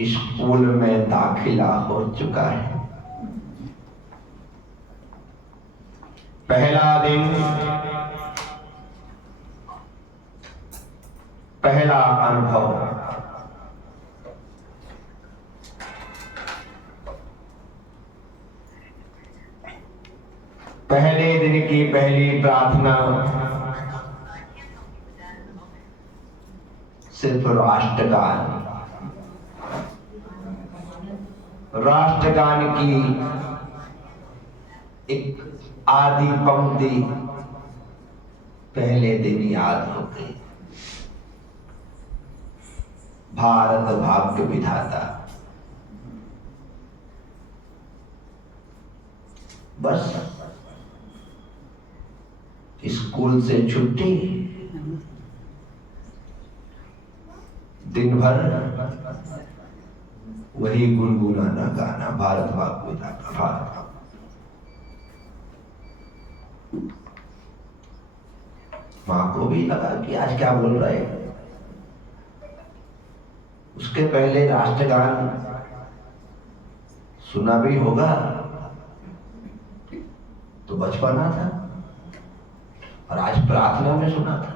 School में दाखिला हो चुका है। पहला दिन, पहला अनुभव। पहले दिन की पहली प्रार्थना सिर्फ राष्ट्रगान, राष्ट्रगान की एक आधी पंक्ति पहले दिन याद हो गई। भारत भाग्य विधाता। बस स्कूल से छुट्टी, दिन भर वही गुनगुनाना गाना, भारत भाग्य विधाता, भारत। मां को भी लगा कि आज क्या बोल रहे हैं। उसके पहले राष्ट्रगान सुना भी होगा तो बचपना था, और आज प्रार्थना में सुना था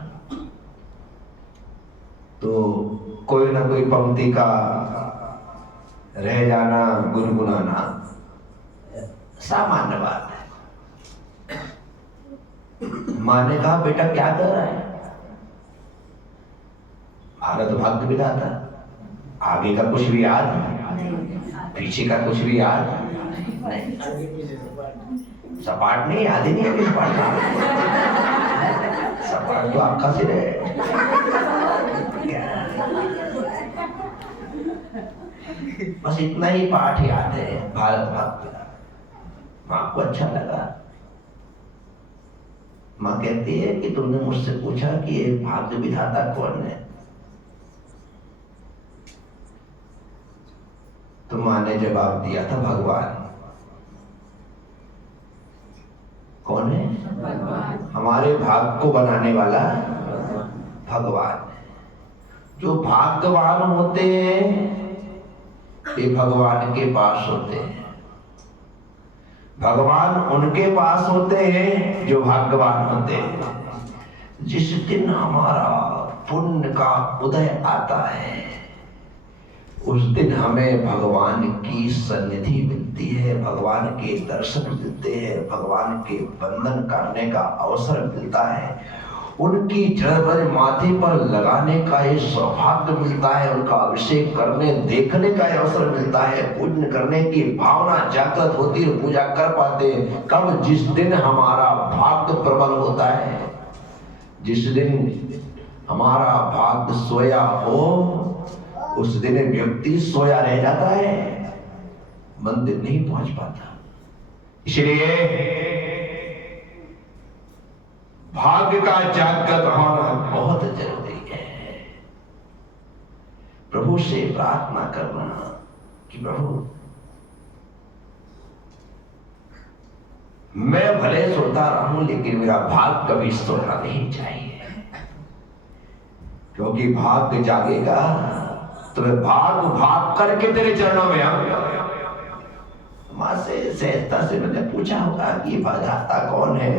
तो कोई ना कोई पंक्ति का रह जाना, गुनगुनाना सामान्य बात है। मां ने कहा, बेटा क्या कर रहा है? भारत भाग्य विधाता। आगे का कुछ भी याद नहीं, पीछे का कुछ भी याद नहीं, सपाट नहीं, याद ही नहीं है सपाट। सपाट तो आपका सिर है। बस इतना ही पाठ याद है, भारत भाग्य। मां को अच्छा लगा। मां कहती है कि तुमने मुझसे पूछा कि ये भाग्य विधाता कौन है, तो मां ने जवाब दिया था, भगवान। कौन है? भगवान। हमारे भाग्य को बनाने वाला भगवान। जो भाग्यवान होते हैं ये भगवान के पास होते हैं। भगवान उनके पास होते हैं जो भाग्यवान होते हैं। जिस दिन हमारा पुण्य का उदय आता है उस दिन हमें भगवान की सन्निधि मिलती है, भगवान के दर्शन मिलते हैं, भगवान के वंदन करने का अवसर मिलता है, उनकी जड़ माथे पर लगाने का ये सौभाग्य मिलता है, उनका अभिषेक करने देखने का अवसर मिलता है, पूजन करने की भावना जागृत होती है, पूजा कर पाते हैं। कब? जिस दिन हमारा भाग्य प्रबल होता है, जिस दिन हमारा भाग्य सोया हो उस दिन व्यक्ति सोया रह जाता है, मंदिर नहीं पहुंच पाता। इसलिए भाग्य का जागृत होना बहुत जरूरी है। प्रभु से प्रार्थना करना कि प्रभु मैं भले सोता रहूं लेकिन मेरा भाग्य कभी सोना नहीं चाहिए, क्योंकि भाग्य जागेगा तो मैं भाग भाग करके तेरे चरणों में आऊंगा। मां से सहजता से मैंने पूछा होगा कि विधाता कौन है,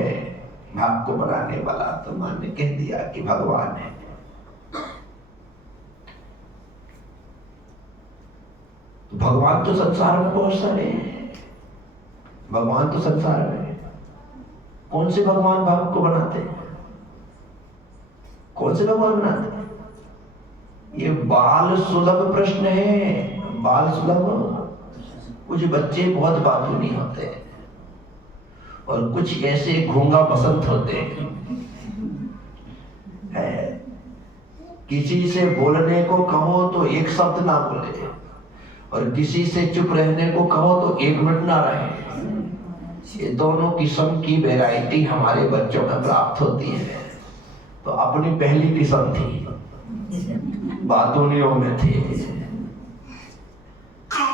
भाग्य को बनाने वाला, तो मां ने कह दिया कि भगवान है। तो भगवान तो संसार में बहुत सारे हैं, भगवान तो संसार में। कौन से भगवान भाग्य को बनाते हैं? कौन से भगवान बनाते हैं? ये बाल सुलभ प्रश्न है, बाल सुलभ। कुछ बच्चे बहुत बातूनी होते हैं और कुछ ऐसे घूंगा बसंत होते हैं। किसी से बोलने को कहो तो एक शब्द ना बोले, और किसी से चुप रहने को कहो तो 1 मिनट ना रहे। ये दोनों किस्म की वैरायटी हमारे बच्चों में प्राप्त होती है। तो अपनी पहली किस्म थी, बातूनियों में थे,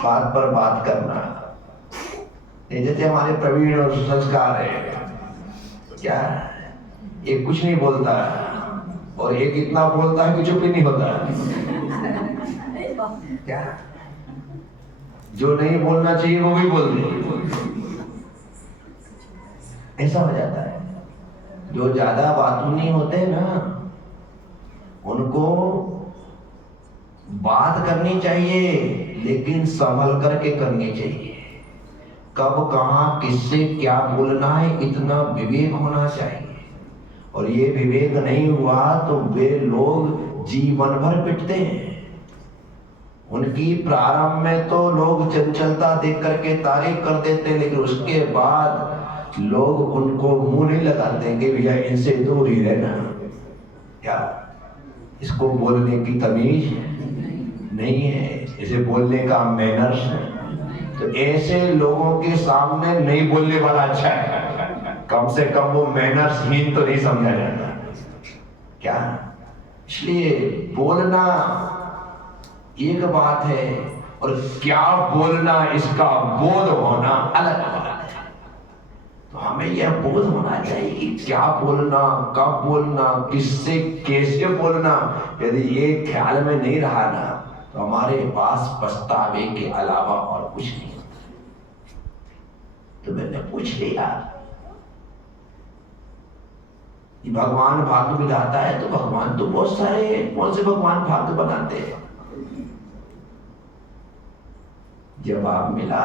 बात पर बात करना। जैसे हमारे प्रवीण और संस्कार है, क्या एक कुछ नहीं बोलता और एक इतना बोलता है कि चुप ही नहीं होता। क्या जो नहीं बोलना चाहिए वो भी बोल दे, ऐसा हो जाता है। जो ज्यादा बातूनी होते हैं ना, उनको बात करनी चाहिए लेकिन संभल करके करनी चाहिए। कब कहां किससे क्या बोलना है, इतना विवेक होना चाहिए। और ये विवेक नहीं हुआ तो वे लोग जीवन भर पिटते हैं। उनकी प्रारंभ में तो लोग चंचलता देख करके तारीफ कर देते, लेकिन उसके बाद लोग उनको मुंह नहीं लगाते कि भैया इनसे दूर ही रहना, क्या इसको बोलने की तमीज नहीं है, इसे बोलने का मैनर्स है। तो ऐसे लोगों के सामने नहीं बोलने वाला अच्छा है, कम से कम वो मैनर्स हीन तो नहीं समझा जाता, क्या। इसलिए बोलना एक बात है और क्या बोलना, इसका बोध होना अलग बात है। तो हमें यह बोध होना चाहिए कि क्या बोलना, कब बोलना, किससे कैसे बोलना। यदि ये ख्याल में नहीं रहा ना, तो हमारे पास पछतावे के अलावा और कुछ नहीं। तो मैंने पूछ लिया कि भगवान भाग्य विधाता है, तो भगवान तो बहुत सारे, कौन से भगवान भाग्य बनाते हैं। जवाब मिला,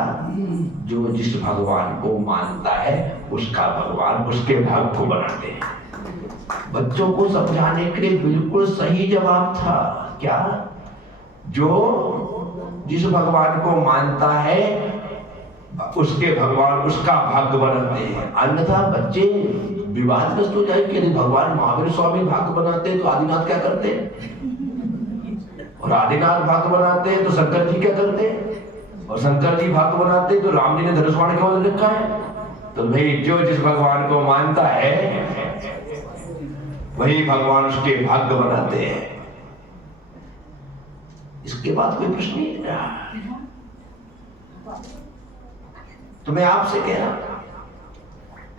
जो जिस भगवान को मानता है उसका भगवान उसके भक्त को बनाते हैं। बच्चों को समझाने के लिए बिल्कुल सही जवाब था, क्या, जो जिस भगवान को मानता है उसके भगवान उसका भक्त बनाते हैं। अन्यथा बच्चे विवादग्रस्त हो जाए कि यदि भगवान महावीर स्वामी भक्त बनाते हैं तो आदिनाथ क्या करते हैं, और आदिनाथ भक्त बनाते हैं तो शंकर जी क्या करते हैं, और शंकर जी भक्त बनाते हैं तो राम जी ने धनुष्बाण क्यों लिखा है। तो भाई जो जिस भगवान को मानता है वही भगवान उसके भाग्य बनाते हैं। इसके बाद कोई प्रश्न नहीं रहा। तो मैं आपसे कह रहा हूं,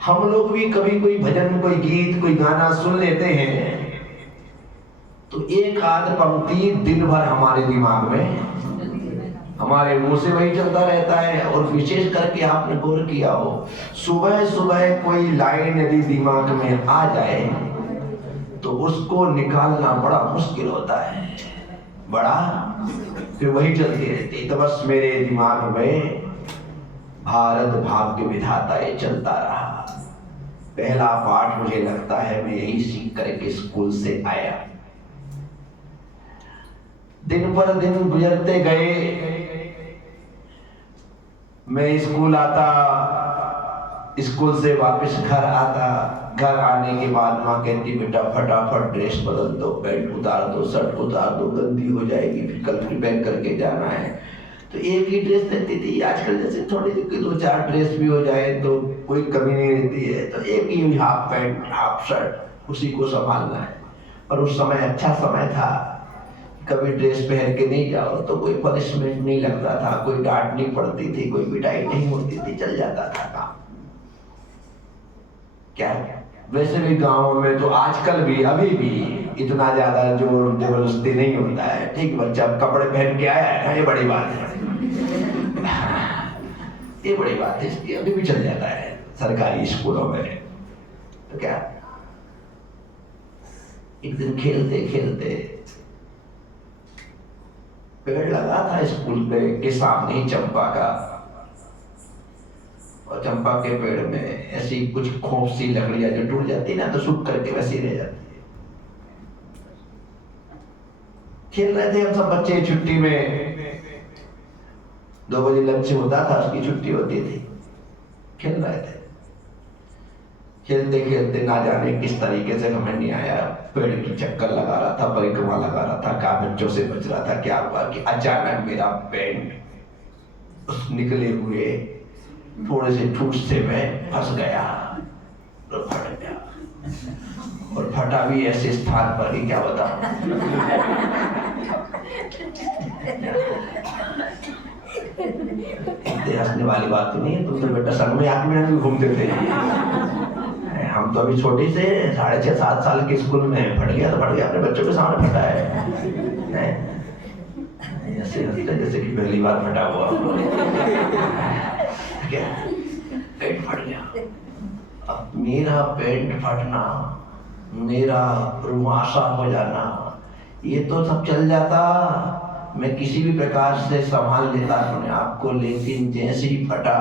हम लोग भी कभी कोई भजन, कोई गीत, कोई गाना सुन लेते हैं तो एक आध पंक्ति दिन भर हमारे दिमाग में, हमारे मुंह से वही चलता रहता है। और विशेष करके आपने गौर किया हो, सुबह सुबह कोई लाइन यदि दिमाग में आ जाए तो उसको निकालना बड़ा मुश्किल होता है, बड़ा, फिर वही चलती रहती। तो बस मेरे दिमाग में भारत भाग्य विधाता ये चलता रहा। पहला पाठ मुझे लगता है मैं यही सीख करके स्कूल से आया। दिन पर दिन गुजरते गए, मैं स्कूल आता, स्कूल से वापस घर आता। घर आने के बाद माँ कहती बेटा फटाफट ड्रेस बदल दो, पैंट उतार दो, शर्ट उतार दो, गंदी हो जाएगी, फिर कल प्रिपेयर करके जाना है। तो एक ही ड्रेस रहती थी, आजकल जैसे थोड़ी दो चार ड्रेस भी हो जाए तो कोई कमी नहीं रहती है। तो एक ही हाफ पैंट हाफ शर्ट, उसी को संभालना है। और उस समय अच्छा समय था, कभी ड्रेस पहन के नहीं जाओ तो कोई पनिशमेंट नहीं लगता था, कोई डांट नहीं पड़ती थी, कोई पिटाई नहीं होती थी, चल जाता था काम। क्या वैसे भी गाँव में तो आजकल भी अभी भी इतना ज्यादा जोर जबरदस्ती नहीं होता है। ठीक, बच्चा कपड़े पहन के आया है ना, ये बड़ी बात है, ये बड़ी बात है, इसलिए अभी भी चल जाता है सरकारी स्कूलों में। तो क्या, एक दिन खेलते खेलते पेड़ लगा था स्कूल के सामने ही चंपा का, और चंपा के पेड़ में ऐसी कुछ खोप सी लकड़ियां जो टूट जाती है ना, तो सूख करके वैसी रह जाती है। खेल रहे थे हम सब बच्चे, छुट्टी में 2 बजे लंच होता था, उसकी छुट्टी होती थी, खेल रहे थे। खेलते खेलते ना जाने किस तरीके से हमें नहीं आया, पेड़ की चक्कर लगा रहा था, परिक्रमा लगा रहा था, क्या बच्चों से बच रहा था। क्या हुआ कि अचानक मेरा पैंट उस निकले हुए थोड़े से ठूस से मैं फंस गया और फट गया, और फटा भी ऐसे स्थान पर ही, क्या बताऊं। हंसने वाली बात तो नहीं है, तुम तो बेटा संग में आके भी घूमते थे। हम तो अभी छोटे से 6.5-7 साल के स्कूल में फट गया तो फट गया, अपने बच्चों के सामने फटा है। ऐसे था जैसे कि पहली बार फटा हुआ। क्या पेट फट गया। अब मेरा पेट फटना, मेरा रुआंसा हो जाना, ये तो सब चल जाता, मैं किसी भी प्रकार से संभाल लेता अपने आप को। लेकिन जैसे ही फटा,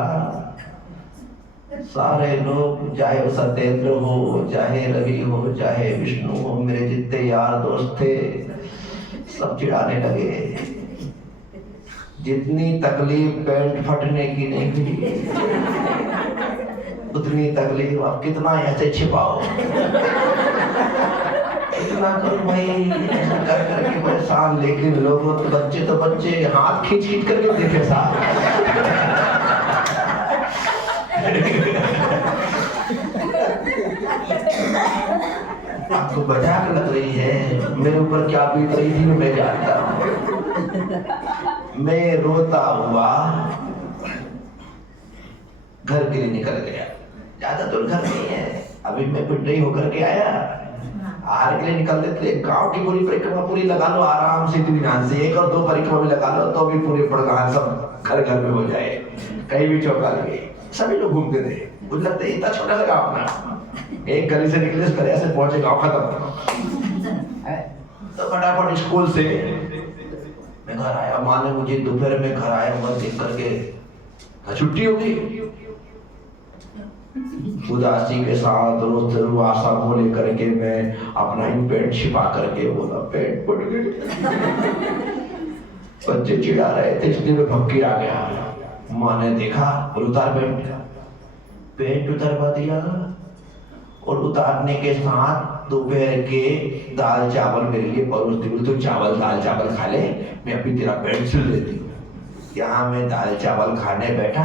सारे लोग, चाहे वो सत्येंद्र हो, चाहे रवि हो, चाहे विष्णु हो, मेरे जितने यार दोस्त थे, सब चिढ़ाने लगे। जितनी तकलीफ पेंट फटने की नहीं थी, उतनी तकलीफ आप कितना ऐसे छिपाओ, इतना करो भाई, ऐसा कर करके परेशान। लेकिन लोगों तो बच्चे हाथ खींच खींच करके देखे साहब। आपको मजाक लग रही है, मेरे ऊपर क्या बीत रही थी मैं जानता हूं। मैं रोता हुआ घर के लिए निकल गया। ज्यादा दूर घर नहीं है, अभी मैं पिंडई होकर के आया। आहार के लिए निकलते थे, गांव की पूरी परिक्रमा पूरी लगा लो आराम से, इत्मीनान से। 1 और 2 परिक्रमा भी लगा लो तो भी पूरे पड़गान सब घर घर में हो जाए। कहीं भी चौका लगे, सभी लोग घूमते थे। मुझे लगता है इतना छोटा सा गाँव अपना, एक गली से निकले घर ऐसे पहुंचे गाँव खत्म। तो फटाफट स्कूल से मैं घर आया। माँ ने मुझे दोपहर में घर आया हुआ देख करके छुट्टी हो गई। उदासी के साथ रोज आशा को लेकर के मैं अपना ही पेट छिपा करके बोला पेट फट गया। बच्चे चिढ़ा रहे थे, इसलिए मैं भक्की आ गया। माँ ने देखा और उतार पेट उतरवा दिया। और उतारने के साथ दोपहर के दाल चावल मेरे लिए परोस दी। तो चावल दाल चावल खा ले, मैं अभी तेरा पेट सिल देती हूँ। यहाँ मैं दाल चावल खाने बैठा,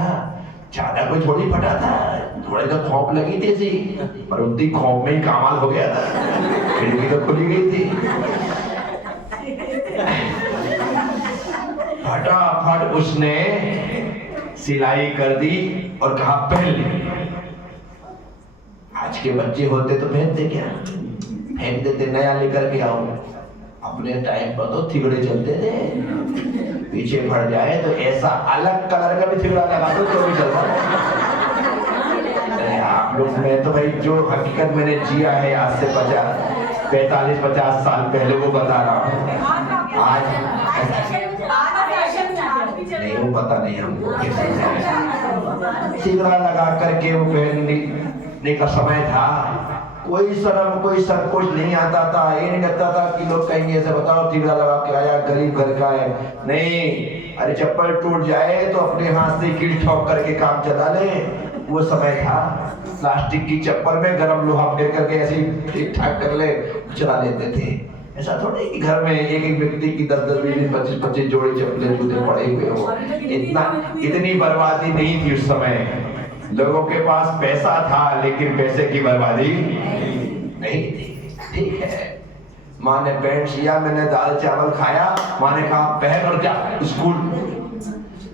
ज्यादा कोई थोड़ी फटा था, थोड़े तो खौफ लगी थी सी, पर उतनी खौफ में ही कमाल हो गया था। खिड़की तो खुली गई थी। फटाफट उसने सिलाई कर दी और कहा पहन ले। आज के बच्चे होते तो पहनते क्या, फेंक देते, नया लेकर के आओ। अपने टाइम पर तो थिगड़े चलते थे, पीछे फट जाए तो ऐसा अलग कलर का भी थिगड़ा लगा दो तो भी चलता। आप लोग, मैं तो भाई जो हकीकत मैंने जिया है आज से 45-50 साल पहले वो बता रहा हूँ। आज नहीं, वो पता नहीं हमको थिगड़ा लगा करके वो पहनने का समय था। कोई शर्म कोई संकोच नहीं आता था। ये नहीं लगता था कि लोग कहेंगे ऐसे बताओ थिगड़ा लगा के आया, गरीब घर का है। नहीं, अरे चप्पल टूट जाए तो अपने हाथ से कील ठोक करके काम चला ले। वो समय था, प्लास्टिक की चप्पल में गरम लोहा फेर करके ऐसे ठीक ठाक कर ले, चला लेते थे। ऐसा थोड़ी कि घर में एक एक व्यक्ति की 10-10, 20-20, 25-25 जोड़ी चप्पलें जूते पड़े हुए हो। इतनी बर्बादी नहीं थी उस समय। लोगों के पास पैसा था लेकिन पैसे की बर्बादी नहीं थी। ठीक है, माँ ने पेंट सिया, मैंने दाल चावल खाया। माँ ने कहा पहन और जा स्कूल।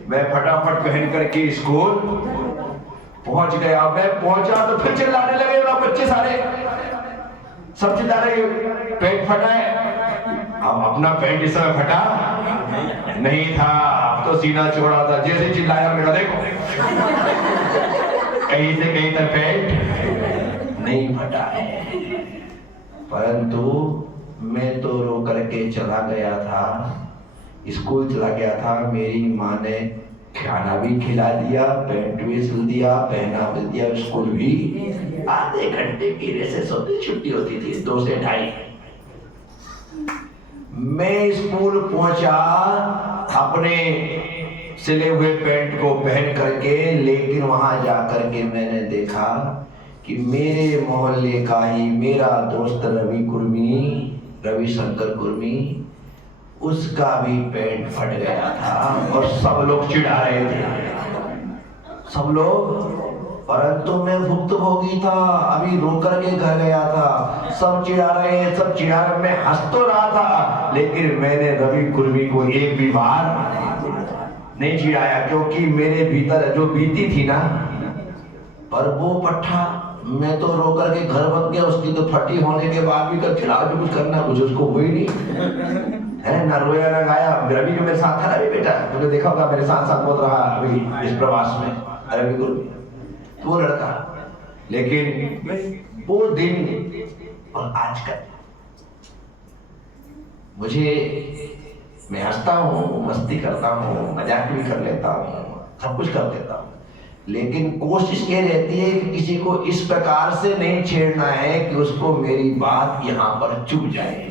मैं फटाफट पहन करके स्कूल पहुंच गया। मैं पहुंचा तो फिर चिल्लाने लगे लोग, बच्चे सारे सब चिल्ला रहे पेंट फटा है। अब अपना पेंट इस समय फटा नहीं था, अब तो सीना चौड़ा था। जैसे चिल्लाया मेरा देखो कहीं से कहीं तक पेंट नहीं फटा है। परंतु मैं तो रो करके चला गया था, स्कूल चला गया था। मेरी माँ ने खाना भी खिला दिया, पेंट भी सिल दिया, पहना भी दिया। स्कूल भी आधे घंटे की रेसेस होती, छुट्टी होती थी 2 से 2.5। मैं स्कूल पहुंचा अपने सिले हुए पेंट को पहन करके। लेकिन वहां जाकर के मैंने देखा कि मेरे मोहल्ले का ही मेरा दोस्त रविशंकर कुर्मी, उसका भी पेंट फट गया था और सब लोग चिढ़ा रहे थे, सब लोग। परंतु मैं भुक्तभोगी था, अभी रो करके घर गया था। सब चिढ़ा रहे हैं, सब चिढ़ा रहे, मैं हंस तो रहा था। लेकिन मैंने रवि कुर्मी को एक भी बार नहीं चिढ़ाया, क्योंकि मेरे भीतर जो बीती थी ना, पर वो पट्टा मैं तो रो करके घर बन गया। उसकी तो फटी होने के बाद भी खिलाफ भी कुछ करना, कुछ उसको हुई नहीं है, ना रोया ना गाया। अब रवि जो मेरे साथ था रवि बेटा, तुमने देखा होगा मेरे साथ साथ बहुत रहा अभी इस प्रवास में, रवि गुरु तो वो लड़का। लेकिन वो दिन और आज का मैं हंसता हूँ, मस्ती करता हूँ, मजाक भी कर लेता हूँ, सब कुछ कर देता हूँ, लेकिन कोशिश ये रहती है कि किसी को इस प्रकार से नहीं छेड़ना है कि उसको मेरी बात यहाँ पर चुभ जाए।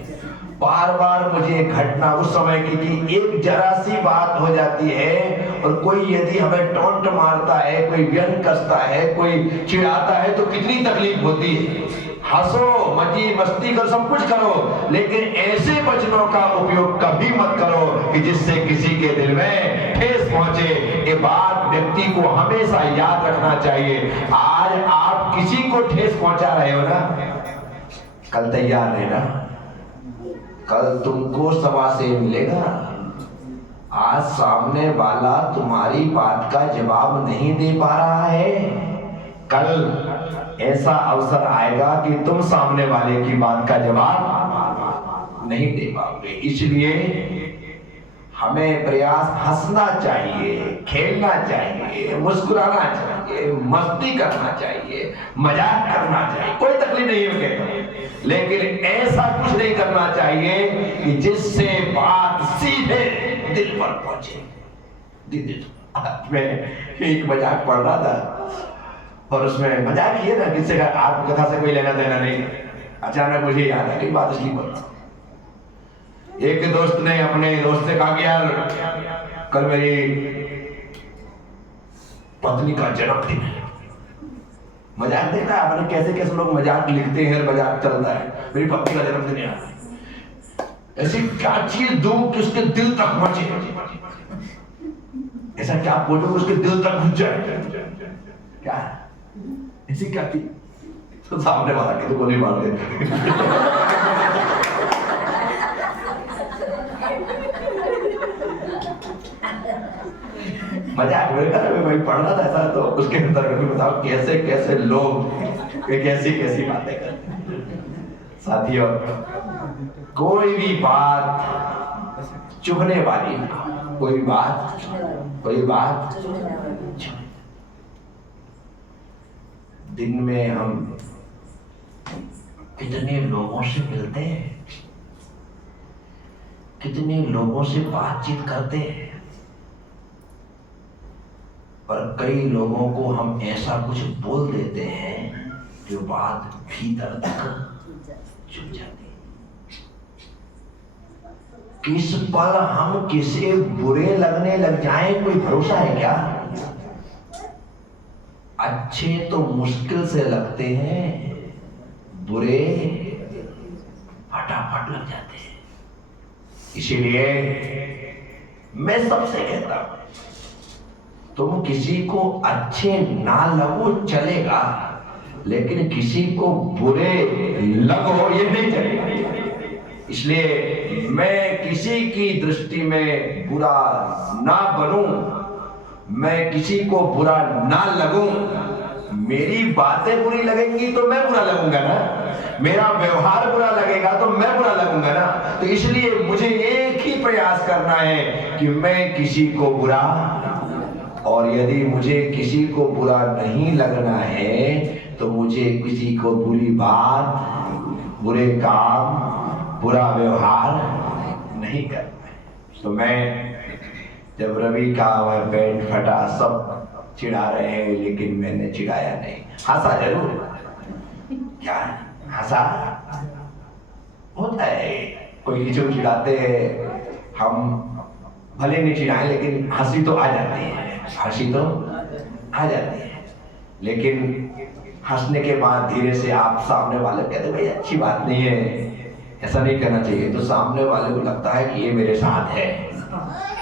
बार बार मुझे घटना उस समय की एक जरा सी बात हो जाती है और कोई यदि हमें टोंट मारता है, कोई व्यंग कसता है, कोई चिढ़ाता है तो कितनी तकलीफ होती है। हंसो, मस्ती करो, सब कुछ करो, लेकिन ऐसे वचनों का उपयोग कभी मत करो कि जिससे किसी के दिल में ठेस पहुंचे। ये बात व्यक्ति को हमेशा याद रखना चाहिए। आज आप किसी को ठेस पहुंचा रहे हो ना, कल तैयार रहना, कल तुमको सवा से मिलेगा। आज सामने वाला तुम्हारी बात का जवाब नहीं दे पा रहा है, कल ऐसा अवसर आएगा कि तुम सामने वाले की बात का जवाब नहीं दे पाओगे। इसलिए हमें प्रयास हंसना चाहिए, खेलना चाहिए, मुस्कुराना चाहिए, मस्ती करना चाहिए, मजाक करना चाहिए, कोई तकलीफ नहीं है, लेकिन ऐसा कुछ नहीं करना चाहिए कि जिससे बात सीधे दिल पर पहुंचे। मैं एक मजाक पढ़ रहा था और उसमें मजाक ये ना किसी का आत्मकथा से कोई लेना देना नहीं, अचानक मुझे याद है कि बात इसलिए बोल रहा हूं। एक दोस्त ने अपने दोस्त से कहा कि यार कल मेरी पत्नी का जन्मदिन है। मजाक देखा आपने कैसे कैसे लोग मजाक लिखते हैं, मजाक चलता है, मेरी पत्नी का जन्मदिन है, ऐसी क्या चीज दूं कि उसके दिल तक पहुंचे, ऐसा क्या बोलूं उसके दिल तक घुस जाए, क्या ऐसी क्या थी? तो सामने वाला के तो गोली मार दे। मजाक में वही पढ़ रहा था ऐसा, तो उसके अंदर बताओ कैसे कैसे लोग कैसी कैसी बातें करते हैं। साथियों, कोई भी बात चुभने वाली, कोई बात दिन में हम कितने लोगों से मिलते हैं, कितने लोगों से बातचीत करते हैं, पर कई लोगों को हम ऐसा कुछ बोल देते हैं जो बात भीतर तक चुभ जाती है। किस पल हम किसे बुरे लगने लग जाएं, कोई भरोसा है क्या? अच्छे तो मुश्किल से लगते हैं, बुरे फटाफट लग जाते हैं। इसीलिए मैं सबसे कहता हूं, तुम किसी को अच्छे ना लगो चलेगा, लेकिन किसी को बुरे लगो ये नहीं चलेगा। इसलिए मैं किसी की दृष्टि में बुरा ना बनूं, मैं किसी को बुरा ना लगूं। मेरी बातें बुरी लगेंगी तो मैं बुरा लगूंगा ना, मेरा व्यवहार बुरा लगेगा तो मैं बुरा लगूंगा ना। तो इसलिए मुझे एक ही प्रयास करना है कि मैं किसी को बुरा, और यदि मुझे किसी को बुरा नहीं लगना है तो मुझे किसी को बुरी बात, बुरे काम, बुरा व्यवहार नहीं करना है। तो मैं जब रवि का वह पेट फटा, सब चिढ़ा रहे हैं, लेकिन मैंने चिढ़ाया नहीं, हंसा जरूर। क्या हंसा होता है, कोई किसी को चिढ़ाते हैं, हम भले नहीं चिढ़ाएं लेकिन हंसी तो आ जाती है, हंसी तो आ जाती है। लेकिन हंसने के बाद धीरे से आप सामने वाले कहते भाई अच्छी बात नहीं है, ऐसा नहीं करना चाहिए, तो सामने वाले को लगता है कि ये मेरे साथ है।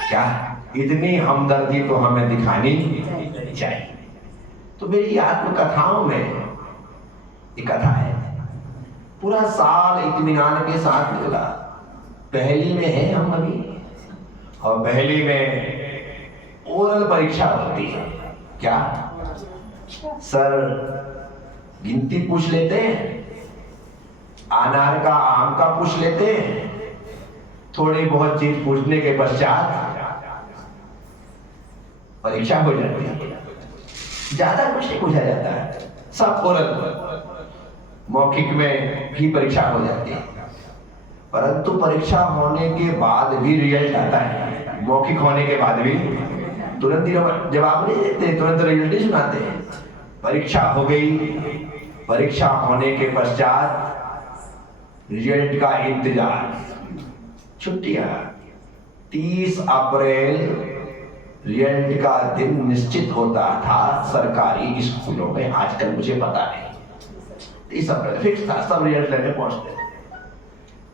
क्या इतनी हमदर्दी तो हमें दिखानी चाहिए। तो मेरी आत्मकथाओं में एक कथा है, पूरा साल इत्मीनान के साथ निकला। पहली में है हम अभी, और पहली में ओरल परीक्षा होती है। क्या सर गिनती पूछ लेते हैं, अनार का आम का पूछ लेते हैं, थोड़ी बहुत चीज पूछने के पश्चात परीक्षा हो जाती है। ज्यादा कुछ नहीं पूछा जाता है, सब ओरल मौखिक में भी परीक्षा हो जाती है। परंतु परीक्षा होने के बाद भी रिजल्ट आता है। मौखिक होने के बाद भी तुरंत ही जवाब नहीं देते, तुरंत रिजल्ट नहीं सुनाते। परीक्षा हो गई, परीक्षा होने के पश्चात रिजल्ट का इंतजार, छुट्टियां। 30 अप्रैल रिजल्ट का दिन निश्चित होता था सरकारी स्कूलों में। आजकल मुझे पता नहीं, 30 अप्रैल फिक्स था, सब रिजल्ट लेने पहुंचते।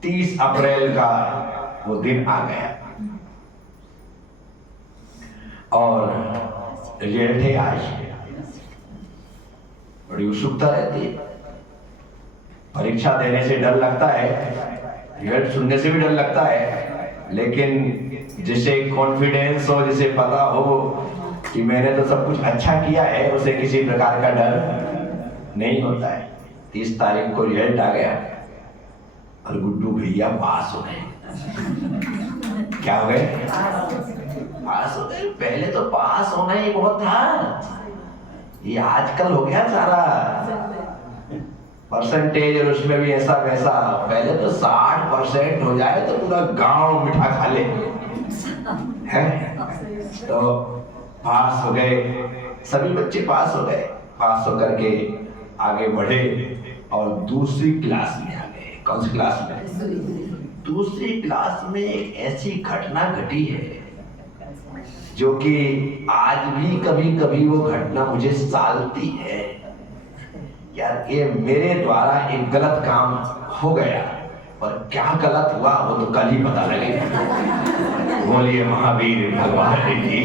30 अप्रैल का वो दिन आ गया और रिजल्ट है आज। बड़ी उत्सुकता रहती है। परीक्षा देने से डर लगता है, रिजल्ट सुनने से भी डर लगता है, लेकिन जिसे कॉन्फिडेंस हो, जिसे पता हो कि मैंने तो सब कुछ अच्छा किया है, उसे किसी प्रकार का डर नहीं होता है। 30 तारीख को रिजल्ट आ गया और गुड्डू भैया पास हो गए। क्या हो गए? पास हो गए। पहले तो पास होना ही बहुत था, ये आजकल हो गया सारा परसेंटेज और उसमें भी ऐसा वैसा। पहले तो 60% हो जाए तो पूरा गांव मिठा खा ले है। तो पास हो गए, सभी बच्चे पास हो गए। पास होकर के आगे बढ़े और दूसरी क्लास में आ गए। कौन सी क्लास में? दूसरी क्लास में एक ऐसी घटना घटी है जो कि आज भी कभी कभी वो घटना मुझे सालती है। यार, ये मेरे द्वारा एक गलत काम हो गया, और क्या गलत हुआ वो तो कल ही पता लगेगा। बोलिए महावीर भगवान की।